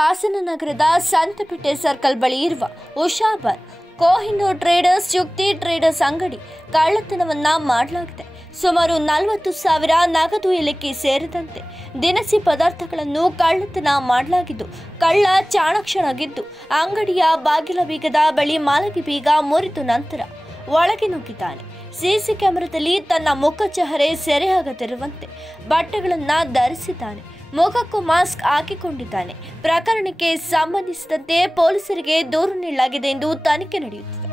ಹಾಸನ ನಗರದ ಸಂತಪೇಟೆ ಸರ್ಕಲ್ ಬಳಿ ಇರುವ ಉಷಾಬಾರ್ ಕೊಹಿನೂರ್ ಟ್ರೇಡರ್ಸ್ ಯುಕ್ತಿ ಟ್ರೇಡರ್ಸ್ ಅಂಗಡಿ ಕಳ್ಳತನವನ್ನ ಮಾಡಲಾಗಿದೆ. ಸುಮಾರು 40,000 ನಗದು ಇಲಾಖೆ ಸೇರಿದಂತೆ ದಿನಸಿ ಪದಾರ್ಥಗಳನ್ನು ಕಳ್ಳತನ ಮಾಡಲಾಗಿದ್ದು, ಕಳ್ಳ ಚಾಣಾಕ್ಷನಾಗಿದ್ದು ಅಂಗಡಿಯ ಬಾಗಿಲ ಬೀಗದ ಬಳಿ ಮಾಲಗಿ ಬೀಗ ಮುರಿದು ನಂತರ ಒಳಗೆ ನುಗ್ಗಿದ್ದಾನೆ. ಸಿಸಿ ಕ್ಯಾಮೆರಾದಲ್ಲಿ ತನ್ನ ಮುಖ ಚಹರೆ ಸೆರೆಯಾಗದಿರುವಂತೆ ಬಟ್ಟೆಗಳನ್ನು ಧರಿಸಿದ್ದಾನೆ. ಮುಖಕ್ಕೂ ಮಾಸ್ಕ್ ಹಾಕಿಕೊಂಡಿದ್ದಾನೆ. ಪ್ರಕರಣಕ್ಕೆ ಸಂಬಂಧಿಸಿದಂತೆ ಪೊಲೀಸರಿಗೆ ದೂರು ನೀಡಲಾಗಿದೆ ಎಂದು ತನಿಖೆ ನಡೆಯುತ್ತಿದೆ.